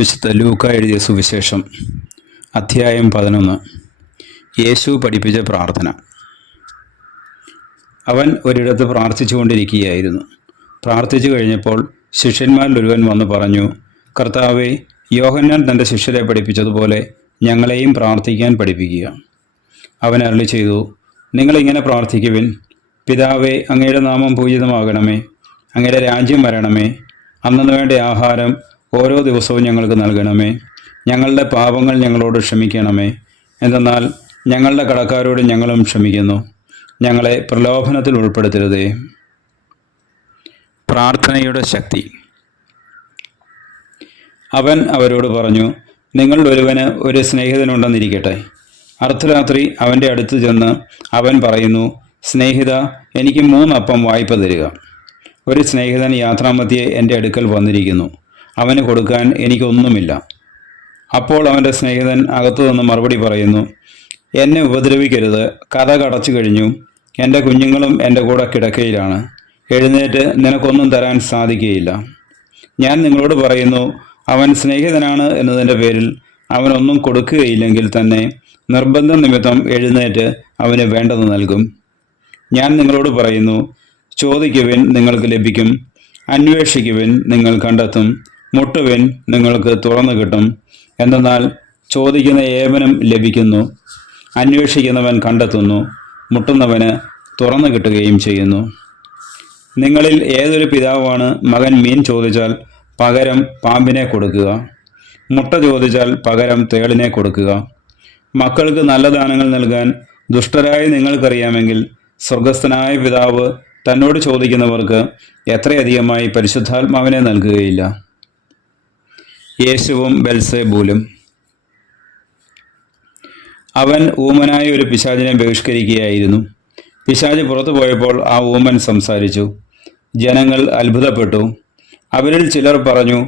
വിശുദ്ധ ലൂക്ക എഴുതിയ സുവിശേഷം അധ്യായം 11. യേശു പഠിപ്പിച്ച പ്രാർത്ഥന. അവൻ ഒരിടത്ത് പ്രാർത്ഥിച്ചുകൊണ്ടിരിക്കുകയായിരുന്നു. പ്രാർത്ഥിച്ചു കഴിഞ്ഞപ്പോൾ ശിഷ്യന്മാരിലൊരുവൻ വന്നു പറഞ്ഞു, കർത്താവേ, യോഹന്നാൻ തൻ്റെ ശിഷ്യരെ പഠിപ്പിച്ചതുപോലെ ഞങ്ങളെയും പ്രാർത്ഥിക്കാൻ പഠിപ്പിക്കുക. അവൻ അരുളി ചെയ്തു, നിങ്ങളിങ്ങനെ പ്രാർത്ഥിക്കുവിൻ: പിതാവേ, അങ്ങയുടെ നാമം പൂജിതമാകണമേ, അങ്ങയുടെ രാജ്യം വരണമേ, അന്നു വേണ്ട ആഹാരം ഓരോ ദിവസവും ഞങ്ങൾക്ക് നൽകണമേ, ഞങ്ങളുടെ പാപങ്ങൾ ഞങ്ങളോട് ക്ഷമിക്കണമേ, എന്തെന്നാൽ ഞങ്ങളുടെ കടക്കാരോട് ഞങ്ങളും ക്ഷമിക്കുന്നു, ഞങ്ങളെ പ്രലോഭനത്തിൽ ഉൾപ്പെടുത്തരുതേ. പ്രാർത്ഥനയുടെ ശക്തി. അവൻ അവരോട് പറഞ്ഞു, നിങ്ങളിൽ ഒരുവന് ഒരു സ്നേഹിതനുണ്ടെന്നിരിക്കട്ടെ. അർദ്ധരാത്രി അവൻ്റെ അടുത്ത് ചെന്ന് അവൻ പറയുന്നു, സ്നേഹിത, എനിക്ക് 3 അപ്പം വായ്പ തരിക. ഒരു സ്നേഹിതൻ യാത്രാമധ്യേ എൻ്റെ അടുക്കൽ വന്നിരിക്കുന്നു, അവന് കൊടുക്കാൻ എനിക്കൊന്നുമില്ല. അപ്പോൾ അവൻ്റെ സ്നേഹിതൻ അകത്തുനിന്ന് മറുപടി പറയുന്നു, എന്നെ ഉപദ്രവിക്കരുത്, കഥ കടച്ചു കഴിഞ്ഞു, എൻ്റെ കുഞ്ഞുങ്ങളും എൻ്റെ കൂടെ കിടക്കയിലാണ്, എഴുന്നേറ്റ് നിനക്കൊന്നും തരാൻ സാധിക്കുകയില്ല. ഞാൻ നിങ്ങളോട് പറയുന്നു, അവൻ സ്നേഹിതനാണ് എന്നതിൻ്റെ പേരിൽ അവനൊന്നും കൊടുക്കുകയില്ലെങ്കിൽ തന്നെ നിർബന്ധ നിമിത്തം എഴുന്നേറ്റ് അവന് വേണ്ടത് നൽകും. ഞാൻ നിങ്ങളോട് പറയുന്നു, ചോദിക്കുവിൻ, നിങ്ങൾക്ക് ലഭിക്കും; അന്വേഷിക്കുവിൻ, നിങ്ങൾ കണ്ടെത്തും; മുട്ടുവിൻ, നിങ്ങൾക്ക് തുറന്നു കിട്ടും. എന്തെന്നാൽ ചോദിക്കുന്ന ഏവനും ലഭിക്കുന്നു, അന്വേഷിക്കുന്നവൻ കണ്ടെത്തുന്നു, മുട്ടുന്നവന് തുറന്നു കിട്ടുകയും ചെയ്യുന്നു. നിങ്ങളിൽ ഏതൊരു പിതാവാണ് മകൻ മീൻ ചോദിച്ചാൽ പകരം പാമ്പിനെ കൊടുക്കുക? മുട്ട ചോദിച്ചാൽ പകരം തേളിനെ കൊടുക്കുക? മക്കൾക്ക് നല്ല ദാനങ്ങൾ നൽകാൻ ദുഷ്ടരായ നിങ്ങൾക്കറിയാമെങ്കിൽ സ്വർഗസ്ഥനായ പിതാവ് തന്നോട് ചോദിക്കുന്നവർക്ക് എത്രയധികമായി പരിശുദ്ധാത്മാവിനെ നൽകുകയില്ല. യേശുവും ബെൽസെബൂലും. അവൻ ഊമനായ ഒരു പിശാചിനെ ബഹിഷ്കരിക്കുകയായിരുന്നു. പിശാച് പുറത്തു പോയപ്പോൾ ആ ഊമൻ സംസാരിച്ചു. ജനങ്ങൾ അത്ഭുതപ്പെട്ടു. അവരിൽ ചിലർ പറഞ്ഞു,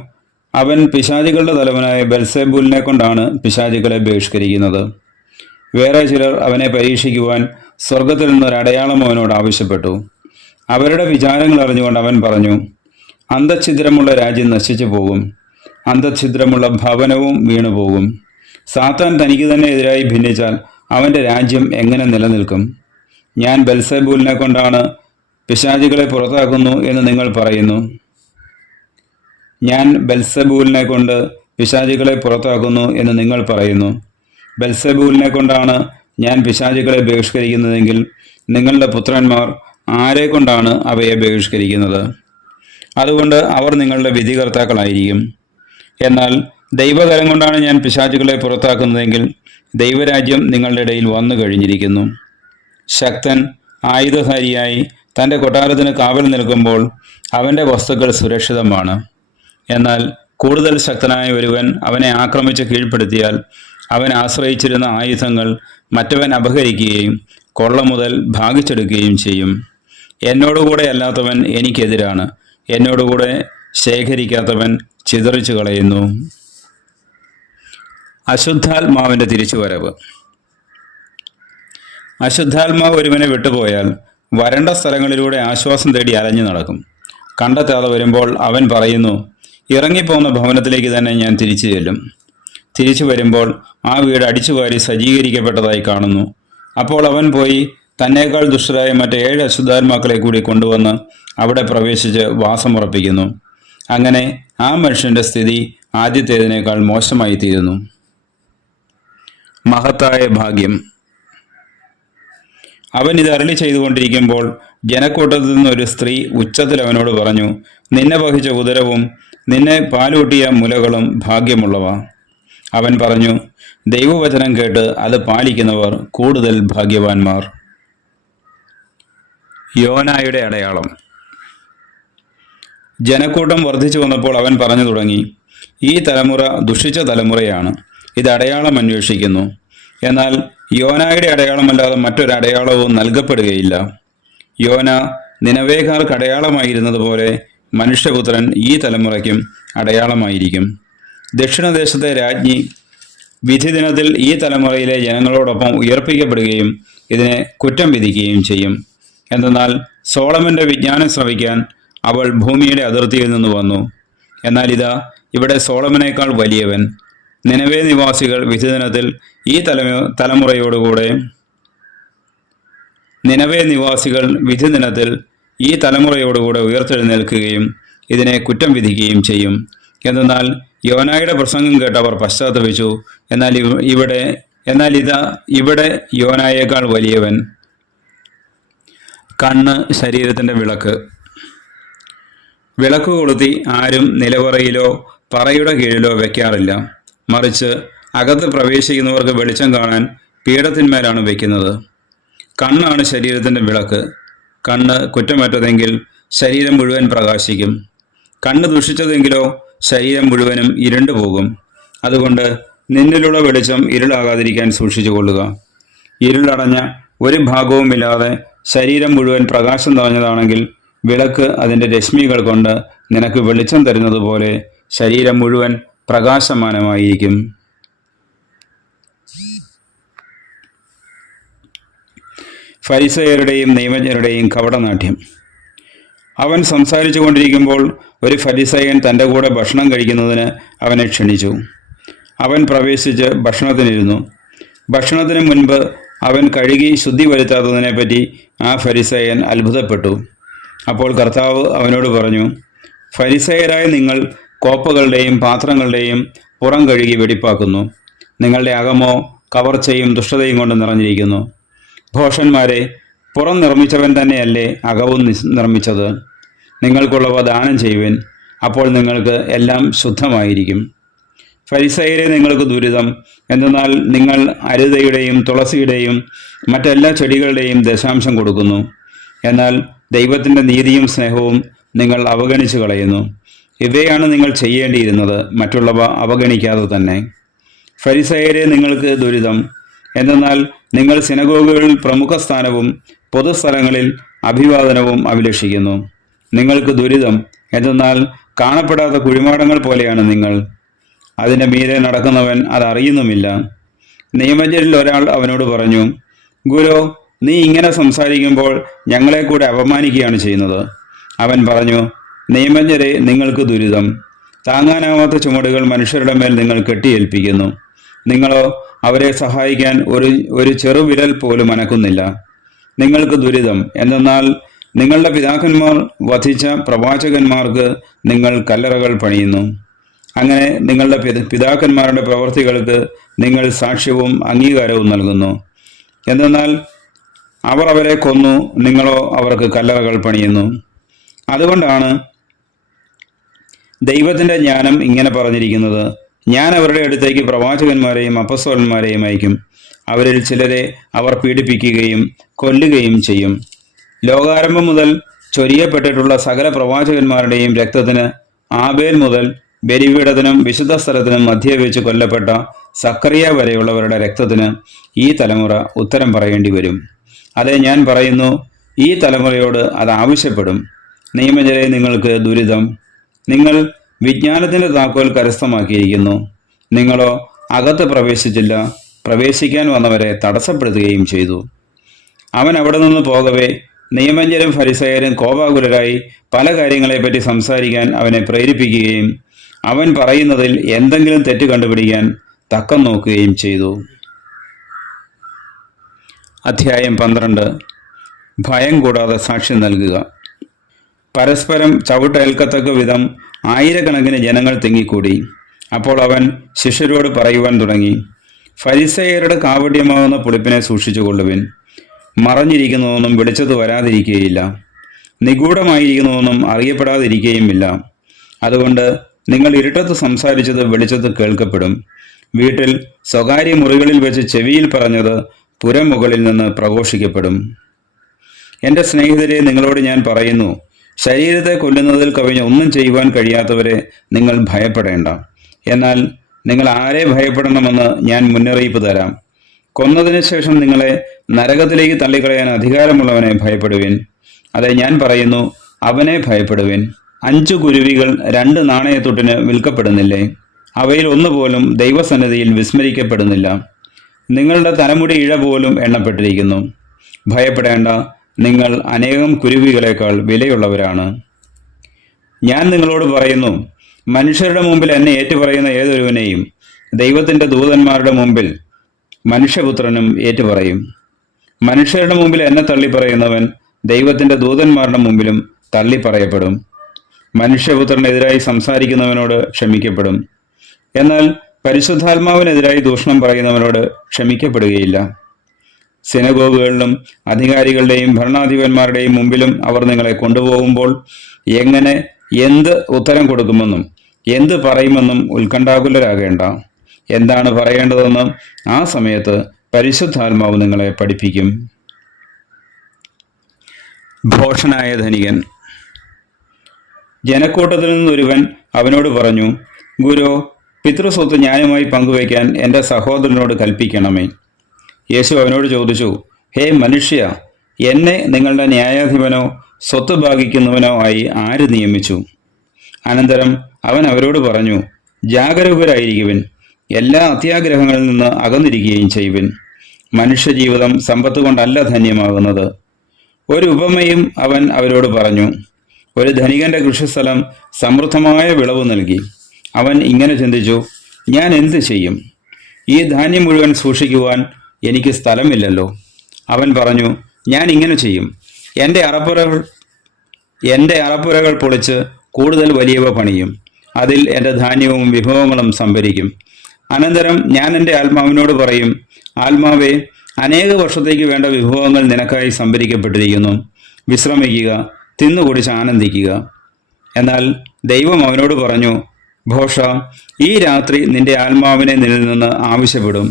അവൻ പിശാചുകളുടെ തലവനായ ബെൽസെബൂലിനെ കൊണ്ടാണ് പിശാചുകളെ ബഹിഷ്കരിക്കുന്നത്. വേറെ ചിലർ അവനെ പരീക്ഷിക്കുവാൻ സ്വർഗത്തിൽ നിന്നൊരു അടയാളം അവനോട് ആവശ്യപ്പെട്ടു. അവരുടെ വിചാരങ്ങൾ അറിഞ്ഞുകൊണ്ട് അവൻ പറഞ്ഞു, അന്തഛിദ്രമുള്ള രാജ്യം നശിച്ചു പോകും, അന്തഛിദ്രമുള്ള ഭവനവും വീണുപോകും. സാത്താൻ തനിക്ക് തന്നെ എതിരായി ഭിന്നിച്ചാൽ അവൻ്റെ രാജ്യം എങ്ങനെ നിലനിൽക്കും? ഞാൻ ബെൽസെബൂലിനെ കൊണ്ടാണ് പിശാചുകളെ പുറത്താക്കുന്നു എന്ന് നിങ്ങൾ പറയുന്നു. ഞാൻ ബെൽസെബൂലിനെ കൊണ്ട് പിശാചുകളെ പുറത്താക്കുന്നു എന്ന് നിങ്ങൾ പറയുന്നു. ബെൽസെബൂലിനെ കൊണ്ടാണ് ഞാൻ പിശാചുകളെ ബഹിഷ്കരിക്കുന്നതെങ്കിൽ നിങ്ങളുടെ പുത്രന്മാർ ആരെ കൊണ്ടാണ് അവയെ ബഹിഷ്കരിക്കുന്നത്? അതുകൊണ്ട് അവർ നിങ്ങളുടെ വിധികർത്താക്കളായിരിക്കും. എന്നാൽ ദൈവകരം കൊണ്ടാണ് ഞാൻ പിശാചുകളെ പുറത്താക്കുന്നതെങ്കിൽ ദൈവരാജ്യം നിങ്ങളുടെ ഇടയിൽ വന്നു കഴിഞ്ഞിരിക്കുന്നു. ശക്തൻ ആയുധധാരിയായി തൻ്റെ കൊട്ടാരത്തിന് കാവൽ നിൽക്കുമ്പോൾ അവൻ്റെ വസ്തുക്കൾ സുരക്ഷിതമാണ്. എന്നാൽ കൂടുതൽ ശക്തനായ ഒരുവൻ അവനെ ആക്രമിച്ച് കീഴ്പ്പെടുത്തിയാൽ അവൻ ആശ്രയിച്ചിരുന്ന ആയുധങ്ങൾ മറ്റവൻ അപഹരിക്കുകയും കൊള്ള മുതൽ ഭാഗിച്ചെടുക്കുകയും ചെയ്യും. എന്നോടുകൂടെ അല്ലാത്തവൻ എനിക്കെതിരാണ്, എന്നോടുകൂടെ ശേഖരിക്കാത്തവൻ ചിതറിച്ചു കളയുന്നു. അശുദ്ധാത്മാവിൻ്റെ തിരിച്ചുവരവ്. അശുദ്ധാത്മാവ് ഒരുവനെ വിട്ടുപോയാൽ വരണ്ട സ്ഥലങ്ങളിലൂടെ ആശ്വാസം തേടി അലഞ്ഞു നടക്കും. കണ്ടെത്താതെ വരുമ്പോൾ അവൻ പറയുന്നു, ഇറങ്ങിപ്പോകുന്ന ഭവനത്തിലേക്ക് തന്നെ ഞാൻ തിരിച്ചു ചെല്ലും. തിരിച്ചു വരുമ്പോൾ ആ വീട് അടിച്ചുവാരി സജ്ജീകരിക്കപ്പെട്ടതായി കാണുന്നു. അപ്പോൾ അവൻ പോയി തന്നേക്കാൾ ദുഷ്ടരായ മറ്റ് 7 അശുദ്ധാത്മാക്കളെ കൂടി കൊണ്ടുവന്ന് അവിടെ പ്രവേശിച്ച് വാസമുറപ്പിക്കുന്നു. അങ്ങനെ ആ മനുഷ്യൻ്റെ സ്ഥിതി ആദ്യത്തേതിനേക്കാൾ മോശമായി തീരുന്നു. മഹത്തായ ഭാഗ്യം. അവൻ ഇത് അരുളി ചെയ്തുകൊണ്ടിരിക്കുമ്പോൾ ജനക്കൂട്ടത്തിൽ നിന്നൊരു സ്ത്രീ ഉച്ചത്തിൽ അവനോട് പറഞ്ഞു, നിന്നെ വഹിച്ച ഉദരവും നിന്നെ പാലൂട്ടിയ മുലകളും ഭാഗ്യമുള്ളവ. അവൻ പറഞ്ഞു, ദൈവവചനം കേട്ട് അത് പാലിക്കുന്നവർ കൂടുതൽ ഭാഗ്യവാന്മാർ. യോനായുടെ അടയാളം. ജനക്കൂട്ടം വർദ്ധിച്ചു വന്നപ്പോൾ അവൻ പറഞ്ഞു തുടങ്ങി, ഈ തലമുറ ദുഷിച്ച തലമുറയാണ്, ഇത് അടയാളം അന്വേഷിക്കുന്നു. എന്നാൽ യോനായുടെ അടയാളമല്ലാതെ മറ്റൊരു അടയാളവും നൽകപ്പെടുകയില്ല. യോന നിനവേക്കാർക്ക് അടയാളമായിരുന്നത് പോലെ മനുഷ്യപുത്രൻ ഈ തലമുറയ്ക്കും അടയാളമായിരിക്കും. ദക്ഷിണദേശത്തെ രാജ്ഞി വിധി ദിനത്തിൽ ഈ തലമുറയിലെ ജനങ്ങളോടൊപ്പം ഉയർപ്പിക്കപ്പെടുകയും ഇതിനെ കുറ്റം വിധിക്കുകയും ചെയ്യും. എന്തെന്നാൽ സോളമന്റെ വിജ്ഞാനം ശ്രവിക്കാൻ അവൾ ഭൂമിയുടെ അതിർത്തിയിൽ നിന്ന് വന്നു. എന്നാൽ ഇതാ, ഇവിടെ സോളമനേക്കാൾ വലിയവൻ. നിനവേ നിവാസികൾ വിധിദിനത്തിൽ ഈ തലമുറയോടുകൂടെ ഉയർത്തെഴുന്നേൽക്കുകയും ഇതിനെ കുറ്റം വിധിക്കുകയും ചെയ്യും. എന്തെന്നാൽ യോനായുടെ പ്രസംഗം കേട്ടവർ പശ്ചാത്തപിച്ചു. എന്നാൽ ഇവിടെ യോനായേക്കാൾ വലിയവൻ. കണ്ണ് ശരീരത്തിൻ്റെ വിളക്ക്. വിളക്ക് കൊളുത്തി ആരും നിലവറയിലോ പറയുടെ കീഴിലോ വെക്കാറില്ല. മറിച്ച് അകത്ത് പ്രവേശിക്കുന്നവർക്ക് വെളിച്ചം കാണാൻ പീഠത്തിന്മേലാണ് വയ്ക്കുന്നത്. കണ്ണാണ് ശരീരത്തിൻ്റെ വിളക്ക്. കണ്ണ് കുറ്റമറ്റതെങ്കിൽ ശരീരം മുഴുവൻ പ്രകാശിക്കും. കണ്ണ് ദുഷിച്ചതെങ്കിലോ ശരീരം മുഴുവനും ഇരുണ്ടു പോകും. അതുകൊണ്ട് നിന്നിലുള്ള വെളിച്ചം ഇരുളാകാതിരിക്കാൻ സൂക്ഷിച്ചുകൊള്ളുക. ഇരുളടഞ്ഞ ഒരു ഭാഗവുമില്ലാതെ ശരീരം മുഴുവൻ പ്രകാശം നിറഞ്ഞതാണെങ്കിൽ വിളക്ക് അതിൻ്റെ രശ്മികൾ കൊണ്ട് നിനക്ക് വെളിച്ചം തരുന്നത് പോലെ ശരീരം മുഴുവൻ പ്രകാശമാനമായിരിക്കും. ഫരിസയരുടെയും നിയമജ്ഞരുടെയും കപടനാട്യം. അവൻ സംസാരിച്ചു കൊണ്ടിരിക്കുമ്പോൾ ഒരു ഫരിസയൻ തൻ്റെ കൂടെ ഭക്ഷണം കഴിക്കുന്നതിന് അവനെ ക്ഷണിച്ചു. അവൻ പ്രവേശിച്ച് ഭക്ഷണത്തിനിരുന്നു. ഭക്ഷണത്തിന് മുൻപ് അവൻ കഴുകി ശുദ്ധി വരുത്താത്തതിനെപ്പറ്റി ആ ഫരിസയൻ അത്ഭുതപ്പെട്ടു. അപ്പോൾ കർത്താവ് അവനോട് പറഞ്ഞു, ഫരിസയരായ നിങ്ങൾ കോപ്പകളുടെയും പാത്രങ്ങളുടെയും പുറം കഴുകി വെടിപ്പാക്കുന്നു. നിങ്ങളുടെ അകമോ കവർച്ചയും ദുഷ്ടതയും കൊണ്ട് നിറഞ്ഞിരിക്കുന്നു. ഭോഷന്മാരെ, പുറം നിർമ്മിച്ചവൻ തന്നെയല്ലേ അകവും നിർമ്മിച്ചത്? നിങ്ങൾക്കുള്ളവ ദാനം ചെയ്യുവിൻ, അപ്പോൾ നിങ്ങൾക്ക് എല്ലാം ശുദ്ധമായിരിക്കും. ഫരിസയരെ, നിങ്ങൾക്ക് ദുരിതം! എന്തെന്നാൽ നിങ്ങൾ അരുതയുടെയും തുളസിയുടെയും മറ്റെല്ലാ ചെടികളുടെയും ദശാംശം കൊടുക്കുന്നു. എന്നാൽ ദൈവത്തിൻ്റെ നീതിയും സ്നേഹവും നിങ്ങൾ അവഗണിച്ചു കളയുന്നു. ഇവയാണ് നിങ്ങൾ ചെയ്യേണ്ടിയിരുന്നത്, മറ്റുള്ളവ അവഗണിക്കാതെ തന്നെ. ഫരിസയരെ, നിങ്ങൾക്ക് ദുരിതം! എന്തെന്നാൽ നിങ്ങൾ സിനഗോഗുകളിൽ പ്രമുഖ സ്ഥാനവും പൊതുസ്ഥലങ്ങളിൽ അഭിവാദനവും അഭിലഷിക്കുന്നു. നിങ്ങൾക്ക് ദുരിതം! എന്തെന്നാൽ കാണപ്പെടാത്ത കുഴിമാടങ്ങൾ പോലെയാണ് നിങ്ങൾ. അതിൻ്റെ മീതെ നടക്കുന്നവൻ അതറിയുന്നുമില്ല. നിയമജ്ഞരിൽ ഒരാൾ അവനോട് പറഞ്ഞു, ഗുരു, നീ ഇങ്ങനെ സംസാരിക്കുമ്പോൾ ഞങ്ങളെ കൂടെ അപമാനിക്കുകയാണ് ചെയ്യുന്നത്. അവൻ പറഞ്ഞു, നിയമജ്ഞരെ, നിങ്ങൾക്ക് ദുരിതം! താങ്ങാനാവാത്ത ചുമടുകൾ മനുഷ്യരുടെ മേൽ നിങ്ങൾ കെട്ടിയേൽപ്പിക്കുന്നു. നിങ്ങളോ അവരെ സഹായിക്കാൻ ഒരു ചെറുവിരൽ പോലും അനക്കുന്നില്ല. നിങ്ങൾക്ക് ദുരിതം! എന്തെന്നാൽ നിങ്ങളുടെ പിതാക്കന്മാർ വധിച്ച പ്രവാചകന്മാർക്ക് നിങ്ങൾ കല്ലറകൾ പണിയുന്നു. അങ്ങനെ നിങ്ങളുടെ പിതാക്കന്മാരുടെ പ്രവൃത്തികൾക്ക് നിങ്ങൾ സാക്ഷ്യവും അംഗീകാരവും നൽകുന്നു. എന്തെന്നാൽ അവർ അവരെ കൊന്നു, നിങ്ങളോ അവർക്ക് കല്ലറകൾ പണിയുന്നു. അതുകൊണ്ടാണ് ദൈവത്തിൻ്റെ ജ്ഞാനം ഇങ്ങനെ പറഞ്ഞിരിക്കുന്നത്, ഞാൻ അവരുടെ അടുത്തേക്ക് പ്രവാചകന്മാരെയും അപ്പസ്തോലന്മാരെയും അയക്കും. അവരിൽ ചിലരെ അവർ പീഡിപ്പിക്കുകയും കൊല്ലുകയും ചെയ്യും. ലോകാരംഭം മുതൽ ചൊരിയപ്പെട്ടിട്ടുള്ള സകല പ്രവാചകന്മാരുടെയും രക്തത്തിന്, ആബേൽ മുതൽ ബലിപീഠത്തിനും വിശുദ്ധ സ്ഥലത്തിനും മധ്യേ വെച്ച് കൊല്ലപ്പെട്ട സക്കറിയ വരെയുള്ളവരുടെ രക്തത്തിന് ഈ തലമുറ ഉത്തരം പറയേണ്ടി വരും. അതെ, ഞാൻ പറയുന്നു, ഈ തലമുറയോട് അത് ആവശ്യപ്പെടും. നിയമജ്ഞരെ, നിങ്ങൾക്ക് ദുരിതം! നിങ്ങൾ വിജ്ഞാനത്തിൻ്റെ താക്കോൽ കരസ്ഥമാക്കിയിരിക്കുന്നു. നിങ്ങളോ അകത്ത് പ്രവേശിച്ചില്ല, പ്രവേശിക്കാൻ വന്നവരെ തടസ്സപ്പെടുത്തുകയും ചെയ്തു. അവൻ അവിടെ നിന്ന് പോകവേ നിയമജ്ഞരും ഫരിസയരും കോപാകുലരായി പല കാര്യങ്ങളെപ്പറ്റി സംസാരിക്കാൻ അവനെ പ്രേരിപ്പിക്കുകയും അവൻ പറയുന്നതിൽ എന്തെങ്കിലും തെറ്റ് കണ്ടുപിടിക്കാൻ തക്കം നോക്കുകയും ചെയ്തു. അധ്യായം 12. ഭയം കൂടാതെ സാക്ഷ്യം നൽകുക. പരസ്പരം ചവിട്ടേൽക്കത്തക്ക വിധം ആയിരക്കണക്കിന് ജനങ്ങൾ തിങ്ങിക്കൂടി. അപ്പോൾ അവൻ ശിഷ്യരോട് പറയുവാൻ തുടങ്ങി, ഫരിസയരുടെ കാവട്യമാകുന്ന പുളിപ്പിനെ സൂക്ഷിച്ചുകൊള്ളുവിൻ. മറഞ്ഞിരിക്കുന്നതൊന്നും വെളിച്ചത്ത് വരാതിരിക്കുകയില്ല, നിഗൂഢമായിരിക്കുന്നതൊന്നും അറിയപ്പെടാതിരിക്കുകയുമില്ല. അതുകൊണ്ട് നിങ്ങൾ ഇരുട്ടത്ത് സംസാരിച്ചത് വെളിച്ചത്ത് കേൾക്കപ്പെടും. വീട്ടിൽ സ്വകാര്യ മുറികളിൽ വെച്ച് ചെവിയിൽ പറഞ്ഞത് പുരമുകളിൽ നിന്ന് പ്രഘോഷിക്കപ്പെടും. എൻ്റെ സ്നേഹിതരെ, നിങ്ങളോട് ഞാൻ പറയുന്നു, ശരീരത്തെ കൊല്ലുന്നതിൽ കവിഞ്ഞ് ഒന്നും ചെയ്യുവാൻ കഴിയാത്തവരെ നിങ്ങൾ ഭയപ്പെടേണ്ട. എന്നാൽ നിങ്ങൾ ആരെ ഭയപ്പെടണമെന്ന് ഞാൻ മുന്നറിയിപ്പ് തരാം. കൊന്നതിന് ശേഷം നിങ്ങളെ നരകത്തിലേക്ക് തള്ളിക്കളയാൻ അധികാരമുള്ളവനെ ഭയപ്പെടുവിൻ. അതെ, ഞാൻ പറയുന്നു, അവനെ ഭയപ്പെടുവിൻ. 5 കുരുവികൾ 2 നാണയത്തൊട്ടിന് വിൽക്കപ്പെടുന്നില്ലേ? അവയിൽ ഒന്നുപോലും ദൈവസന്നിധിയിൽ വിസ്മരിക്കപ്പെടുന്നില്ല. നിങ്ങളുടെ തലമുടി ഇഴ പോലും എണ്ണപ്പെട്ടിരിക്കുന്നു. ഭയപ്പെടേണ്ട, നിങ്ങൾ അനേകം കുരുവികളെക്കാൾ വിലയുള്ളവരാണ്. ഞാൻ നിങ്ങളോട് പറയുന്നു, മനുഷ്യരുടെ മുമ്പിൽ എന്നെ ഏറ്റുപറയുന്ന ഏതൊരുവനെയും ദൈവത്തിൻ്റെ ദൂതന്മാരുടെ മുമ്പിൽ മനുഷ്യപുത്രനും ഏറ്റുപറയും. മനുഷ്യരുടെ മുമ്പിൽ എന്നെ തള്ളിപ്പറയുന്നവൻ ദൈവത്തിൻ്റെ ദൂതന്മാരുടെ മുമ്പിലും തള്ളിപ്പറയപ്പെടും. മനുഷ്യപുത്രനെതിരായി സംസാരിക്കുന്നവനോട് ക്ഷമിക്കപ്പെടും, എന്നാൽ പരിശുദ്ധാത്മാവിനെതിരായി ദൂഷണം പറയുന്നവനോട് ക്ഷമിക്കപ്പെടുകയില്ല. സിനഗോഗുകളിലും അധികാരികളുടെയും ഭരണാധിപന്മാരുടെയും മുമ്പിലും അവർ നിങ്ങളെ കൊണ്ടുപോകുമ്പോൾ എങ്ങനെ എന്ത് ഉത്തരം കൊടുക്കുമെന്നും എന്ത് പറയുമെന്നും ഉത്കണ്ഠാകുലരാകേണ്ട. എന്താണ് പറയേണ്ടതെന്ന് ആ സമയത്ത് പരിശുദ്ധാത്മാവ് നിങ്ങളെ പഠിപ്പിക്കും. ഭോഷനായ ധനികൻ. ജനക്കൂട്ടത്തിൽ നിന്നൊരുവൻ അവനോട് പറഞ്ഞു, ഗുരു, പിതൃസ്വത്ത് ഞാനുമായി പങ്കുവയ്ക്കാൻ എൻ്റെ സഹോദരനോട് കൽപ്പിക്കണമേ. യേശു അവനോട് ചോദിച്ചു, ഹേ മനുഷ്യ, എന്നെ നിങ്ങളുടെ ന്യായാധിപനോ സ്വത്ത് ഭാഗിക്കുന്നവനോ ആയി ആര് നിയമിച്ചു? അനന്തരം അവൻ അവരോട് പറഞ്ഞു, ജാഗരൂകരായിരിക്കുവിൻ, എല്ലാ അത്യാഗ്രഹങ്ങളിൽ നിന്ന് അകന്നിരിക്കുകയും ചെയ്യുവിൻ. മനുഷ്യജീവിതം സമ്പത്ത് കൊണ്ടല്ല ധന്യമാകുന്നത്. ഒരു ഉപമയും അവൻ അവരോട് പറഞ്ഞു. ഒരു ധനികന്റെ കൃഷിസ്ഥലം സമൃദ്ധമായ വിളവ് നൽകി. അവൻ ഇങ്ങനെ ചിന്തിച്ചു, ഞാൻ എന്ത് ചെയ്യും? ഈ ധാന്യം മുഴുവൻ സൂക്ഷിക്കുവാൻ എനിക്ക് സ്ഥലമില്ലല്ലോ. അവൻ പറഞ്ഞു, ഞാൻ ഇങ്ങനെ ചെയ്യും, എൻ്റെ അറപ്പുരകൾ പൊളിച്ച് കൂടുതൽ വലിയവ പണിയും. അതിൽ എൻ്റെ ധാന്യവും വിഭവങ്ങളും സംഭരിക്കും. അനന്തരം ഞാൻ എൻ്റെ ആത്മാവിനോട് പറയും, ആത്മാവേ, അനേക വർഷത്തേക്ക് വേണ്ട വിഭവങ്ങൾ നിനക്കായി സംഭരിക്കപ്പെട്ടിരിക്കുന്നു. വിശ്രമിക്കുക, തിന്നുകുടിച്ച് ആനന്ദിക്കുക. എന്നാൽ ദൈവം അവനോട് പറഞ്ഞു, ഭോഷ, ഈ രാത്രി നിന്റെ ആത്മാവിനെ നിന്നിൽ നിന്ന് ആവശ്യപ്പെടും.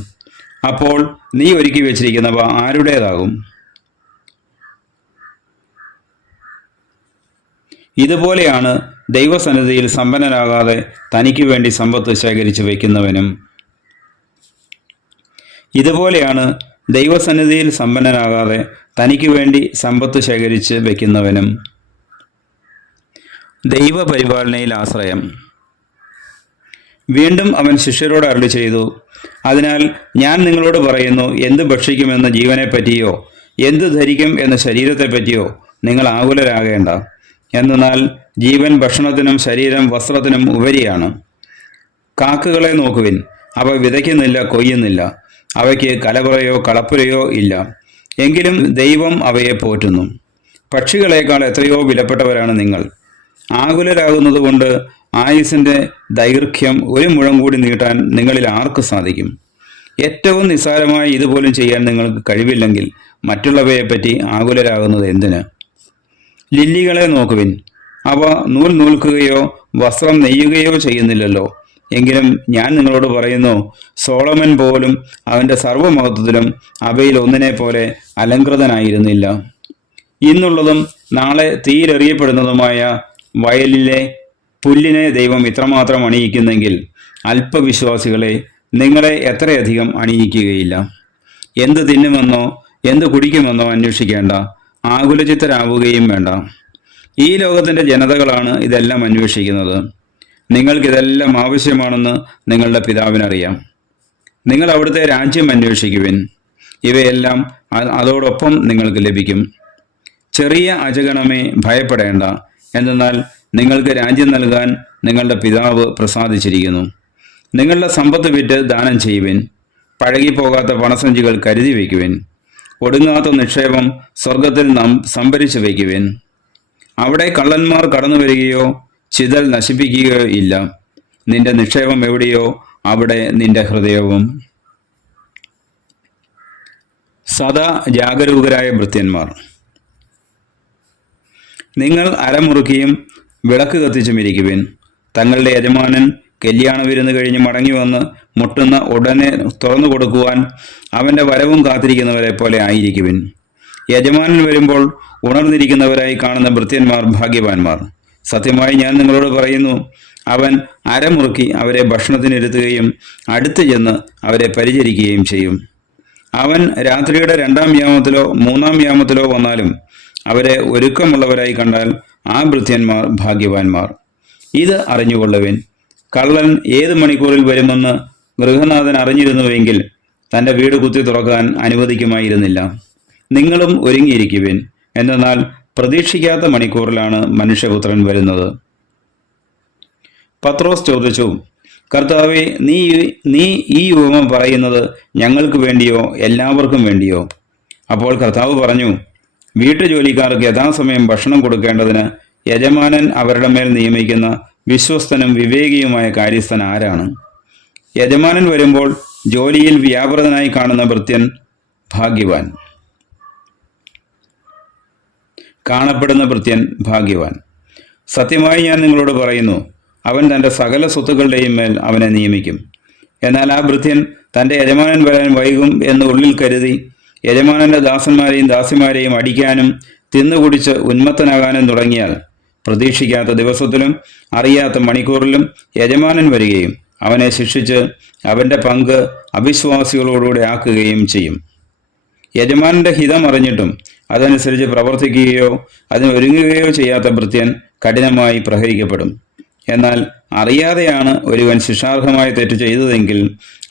അപ്പോൾ നീ ഒരുക്കി വെച്ചിരിക്കുന്നവ ആരുടേതാകും? ഇതുപോലെയാണ് ദൈവസന്നിധിയിൽ സമ്പന്നനാകാതെ തനിക്ക് വേണ്ടി സമ്പത്ത് ശേഖരിച്ചു വയ്ക്കുന്നവനും. ഇതുപോലെയാണ് ദൈവസന്നിധിയിൽ സമ്പന്നനാകാതെ തനിക്ക് വേണ്ടി സമ്പത്ത് ശേഖരിച്ച് വയ്ക്കുന്നവനും. ദൈവപരിപാലനയിൽ ആശ്രയം. വീണ്ടും അവൻ ശിഷ്യരോട് അരുളി ചെയ്തു, അതിനാൽ ഞാൻ നിങ്ങളോട് പറയുന്നു, എന്ത് ഭക്ഷിക്കുമെന്ന ജീവനെപ്പറ്റിയോ എന്ത് ധരിക്കും എന്ന ശരീരത്തെപ്പറ്റിയോ നിങ്ങൾ ആകുലരാകേണ്ട. എന്നാൽ ജീവൻ ഭക്ഷണത്തിനും ശരീരം വസ്ത്രത്തിനും ഉപരിയാണ്. കാക്കകളെ നോക്കുവിൻ, അവ വിതയ്ക്കുന്നില്ല, കൊയ്യുന്നില്ല. അവയ്ക്ക് കലവറയോ കളപ്പുരയോ ഇല്ല, എങ്കിലും ദൈവം അവയെ പോറ്റുന്നു. പക്ഷികളേക്കാൾ എത്രയോ വിലപ്പെട്ടവരാണ് നിങ്ങൾ. ആകുലരാകുന്നത് കൊണ്ട് ആയുസിൻ്റെ ദൈർഘ്യം ഒരു മുഴം കൂടി നീട്ടാൻ നിങ്ങളിൽ ആർക്ക് സാധിക്കും? ഏറ്റവും നിസ്സാരമായി ഇതുപോലും ചെയ്യാൻ നിങ്ങൾക്ക് കഴിവില്ലെങ്കിൽ മറ്റുള്ളവയെപ്പറ്റി ആകുലരാകുന്നത് എന്തിന്? ലില്ലികളെ നോക്കുവിൻ, അവ നൂൽ നൂൽക്കുകയോ വസ്ത്രം നെയ്യുകയോ ചെയ്യുന്നില്ലല്ലോ. എങ്കിലും ഞാൻ നിങ്ങളോട് പറയുന്നു, സോളമൻ പോലും അവൻ്റെ സർവ്വമഹത്വത്തിലും അവയിൽ ഒന്നിനെ പോലെ അലങ്കൃതനായിരുന്നില്ല. ഇന്നുള്ളതും നാളെ തീയിലെറിയപ്പെടുന്നതുമായ വയലിലെ പുല്ലിനെ ദൈവം ഇത്രമാത്രം അണിയിക്കുന്നെങ്കിൽ അല്പവിശ്വാസികളെ നിങ്ങളെ എത്രയധികം അണിയിക്കുകയില്ല. എന്ത് തിന്നുമെന്നോ എന്ത് കുടിക്കുമെന്നോ അന്വേഷിക്കേണ്ട, ആകുലചിത്തരാവുകയും വേണ്ട. ഈ ലോകത്തിൻ്റെ ജനതകളാണ് ഇതെല്ലാം അന്വേഷിക്കുന്നത്. നിങ്ങൾക്കിതെല്ലാം ആവശ്യമാണെന്ന് നിങ്ങളുടെ പിതാവിനറിയാം. നിങ്ങൾ അവിടുത്തെ രാജ്യം അന്വേഷിക്കുവിൻ, ഇവയെല്ലാം അതോടൊപ്പം നിങ്ങൾക്ക് ലഭിക്കും. ചെറിയ അജഗണമേ, ഭയപ്പെടേണ്ട, എന്തെന്നാൽ നിങ്ങൾക്ക് രാജ്യം നൽകാൻ നിങ്ങളുടെ പിതാവ് പ്രസാദിച്ചിരിക്കുന്നു. നിങ്ങളുടെ സമ്പത്ത് വിറ്റ് ദാനം ചെയ്യുവിൻ. പഴകിപ്പോകാത്ത പണസഞ്ചികൾ കരുതി വയ്ക്കുവിൻ. ഒടുങ്ങാത്ത നിക്ഷേപം സ്വർഗത്തിൽ സംഭരിച്ചു വയ്ക്കുവിൻ. അവിടെ കള്ളന്മാർ കടന്നു വരികയോ ചിതൽ നശിപ്പിക്കുകയോ ഇല്ല. നിന്റെ നിക്ഷേപം എവിടെയോ അവിടെ നിന്റെ ഹൃദയവും. സദാ ജാഗരൂകരായ ഭൃത്യന്മാർ. നിങ്ങൾ അരമുറുക്കിയും വിളക്ക് കത്തിച്ചും ഇരിക്കുവിൻ. തങ്ങളുടെ യജമാനൻ കല്യാണ വിരുന്ന് കഴിഞ്ഞ് മടങ്ങി വന്ന് മുട്ടുന്ന ഉടനെ തുറന്നു കൊടുക്കുവാൻ അവൻ്റെ വരവും കാത്തിരിക്കുന്നവരെ പോലെ ആയിരിക്കുവിൻ. യജമാനൻ വരുമ്പോൾ ഉണർന്നിരിക്കുന്നവരായി കാണുന്ന ഭൃത്യന്മാർ ഭാഗ്യവാന്മാർ. സത്യമായി ഞാൻ നിങ്ങളോട് പറയുന്നു, അവൻ അരമുറുക്കി അവരെ ഭക്ഷണത്തിനിരുത്തുകയും അടുത്ത് ചെന്ന് അവരെ പരിചരിക്കുകയും ചെയ്യും. അവൻ രാത്രിയുടെ 2-ാം യാമത്തിലോ 3-ാം യാമത്തിലോ വന്നാലും അവരെ ഒരുക്കമുള്ളവരായി കണ്ടാൽ ആ ഭൃത്യന്മാർ ഭാഗ്യവാന്മാർ. ഇത് അറിഞ്ഞുകൊള്ളുവിൻ, കള്ളൻ ഏത് മണിക്കൂറിൽ വരുമെന്ന് ഗൃഹനാഥൻ അറിഞ്ഞിരുന്നുവെങ്കിൽ തൻ്റെ വീട് കുത്തി തുറക്കാൻ അനുവദിക്കുമായിരുന്നില്ല. നിങ്ങളും ഒരുങ്ങിയിരിക്കുവിൻ, എന്നാൽ പ്രതീക്ഷിക്കാത്ത മണിക്കൂറിലാണ് മനുഷ്യപുത്രൻ വരുന്നത്. പത്രോസ് ചോദിച്ചു, കർത്താവേ, നീ ഈ ഉപമ പറയുന്നത് ഞങ്ങൾക്ക് വേണ്ടിയോ എല്ലാവർക്കും വേണ്ടിയോ? അപ്പോൾ കർത്താവ് പറഞ്ഞു, വീട്ടുജോലിക്കാർക്ക് യഥാസമയം ഭക്ഷണം കൊടുക്കേണ്ടതിന് യജമാനൻ അവരുടെ മേൽ നിയമിക്കുന്ന വിശ്വസ്തനും വിവേകിയുമായ കാര്യസ്ഥൻ ആരാണ്? യജമാനൻ വരുമ്പോൾ ജോലിയിൽ വ്യാപൃതനായി കാണുന്ന ഭൃത്യൻ ഭാഗ്യവാൻ. കാണപ്പെടുന്ന ഭൃത്യൻ ഭാഗ്യവാൻ. സത്യമായി ഞാൻ നിങ്ങളോട് പറയുന്നു, അവൻ തൻ്റെ സകല സ്വത്തുക്കളുടെയും മേൽ അവനെ നിയമിക്കും. എന്നാൽ ആ ഭൃത്യൻ തൻ്റെ യജമാനൻ വരാൻ വൈകും എന്ന് ഉള്ളിൽ കരുതി യജമാനന്റെ ദാസന്മാരെയും ദാസിമാരെയും അടിക്കാനും തിന്നുകുടിച്ച് ഉന്മത്തനാകാനും തുടങ്ങിയാൽ പ്രതീക്ഷിക്കാത്ത ദിവസത്തിലും അറിയാത്ത മണിക്കൂറിലും യജമാനൻ വരികയും അവനെ ശിക്ഷിച്ച് അവൻ്റെ പങ്ക് അവിശ്വാസികളോടുകൂടെ ആക്കുകയും ചെയ്യും. യജമാനന്റെ ഹിതം അറിഞ്ഞിട്ടും അതനുസരിച്ച് പ്രവർത്തിക്കുകയോ അതിനൊരുങ്ങുകയോ ചെയ്യാത്ത ഭൃത്യൻ കഠിനമായി പ്രഹരിക്കപ്പെടും. എന്നാൽ അറിയാതെയാണ് ഒരുവൻ ശിക്ഷാർഹമായ തെറ്റ് ചെയ്തതെങ്കിൽ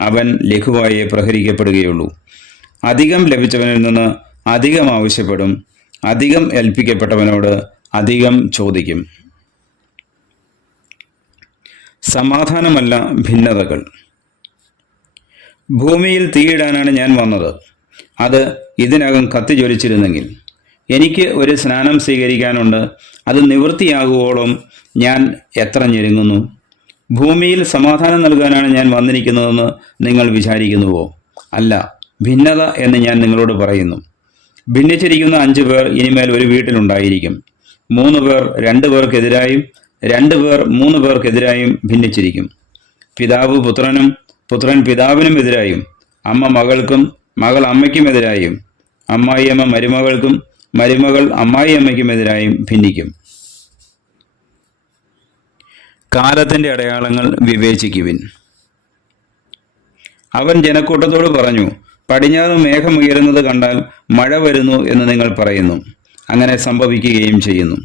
അവൻ ലഘുവായേ പ്രഹരിക്കപ്പെടുകയുള്ളൂ. അധികം ലഭിച്ചവനിൽ നിന്ന് അധികം ആവശ്യപ്പെടും, അധികം ഏൽപ്പിക്കപ്പെട്ടവനോട് അധികം ചോദിക്കും. സമാധാനമല്ല ഭിന്നതകൾ. ഭൂമിയിൽ തീയിടാനാണ് ഞാൻ വന്നത്. അത് ഇതിനകം കത്തിജ്വലിച്ചിരുന്നെങ്കിൽ. എനിക്ക് ഒരു സ്നാനം സ്വീകരിക്കാനുണ്ട്. അത് നിവൃത്തിയാകുവോളം ഞാൻ എത്ര ഞെരുങ്ങുന്നു. ഭൂമിയിൽ സമാധാനം നൽകാനാണ് ഞാൻ വന്നിരിക്കുന്നതെന്ന് നിങ്ങൾ വിചാരിക്കുന്നുവോ? അല്ല, ഭിന്നത എന്ന് ഞാൻ നിങ്ങളോട് പറയുന്നു. ഭിന്നിച്ചിരിക്കുന്ന 5 പേർ ഇനിമേൽ ഒരു വീട്ടിലുണ്ടായിരിക്കും. 3 പേർ 2 പേർക്കെതിരായും 2 പേർ 3 പേർക്കെതിരായും ഭിന്നിച്ചിരിക്കും. പിതാവ് പുത്രനും പുത്രൻ പിതാവിനും എതിരായും, അമ്മ മകൾക്കും മകൾ അമ്മയ്ക്കുമെതിരായും, അമ്മായിയമ്മ മരുമകൾക്കും മരുമകൾ അമ്മായിയമ്മയ്ക്കുമെതിരായും ഭിന്നിക്കും. കാലത്തിൻ്റെ അടയാളങ്ങൾ വിവേചിക്കുവിൻ. അവൻ ജനക്കൂട്ടത്തോട് പറഞ്ഞു, പടിഞ്ഞാറ് മേഘമുയരുന്നത് കണ്ടാൽ മഴ വരുന്നു എന്ന് നിങ്ങൾ പറയുന്നു. അങ്ങനെ സംഭവിക്കുകയും ചെയ്യുന്നു.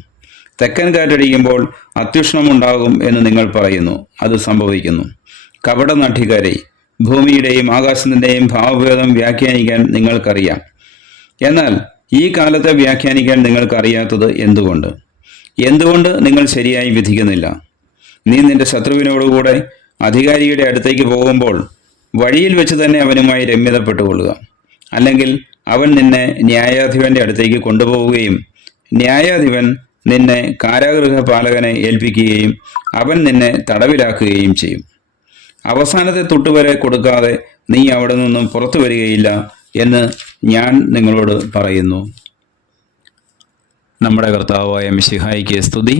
തെക്കൻ കാറ്റടിക്കുമ്പോൾ അത്യുഷ്ണമുണ്ടാകും എന്ന് നിങ്ങൾ പറയുന്നു. അത് സംഭവിക്കുന്നു. കപടനാട്യക്കാരെ, ഭൂമിയുടെയും ആകാശത്തിൻ്റെയും ഭാവഭേദം വ്യാഖ്യാനിക്കാൻ നിങ്ങൾക്കറിയാം. എന്നാൽ ഈ കാലത്തെ വ്യാഖ്യാനിക്കാൻ നിങ്ങൾക്കറിയാത്തത് എന്തുകൊണ്ട് നിങ്ങൾ ശരിയായി വിധിക്കുന്നില്ല? നീ നിന്റെ ശത്രുവിനോടുകൂടെ അധികാരിയുടെ അടുത്തേക്ക് പോകുമ്പോൾ വഴിയിൽ വെച്ച് തന്നെ അവനുമായി രമ്യതപ്പെട്ടുകൊള്ളുക. അല്ലെങ്കിൽ അവൻ നിന്നെ ന്യായാധിപന്റെ അടുത്തേക്ക് കൊണ്ടുപോവുകയും ന്യായാധിപൻ നിന്നെ കാരാഗൃഹ പാലകനെ ഏൽപ്പിക്കുകയും അവൻ നിന്നെ തടവിലാക്കുകയും ചെയ്യും. അവസാനത്തെ തുട്ടുവരെ കൊടുക്കാതെ നീ അവിടെ നിന്നും പുറത്തു വരികയില്ല എന്ന് ഞാൻ നിങ്ങളോട് പറയുന്നു. നമ്മുടെ കർത്താവായ മിശിഹായിക്ക് സ്തുതി.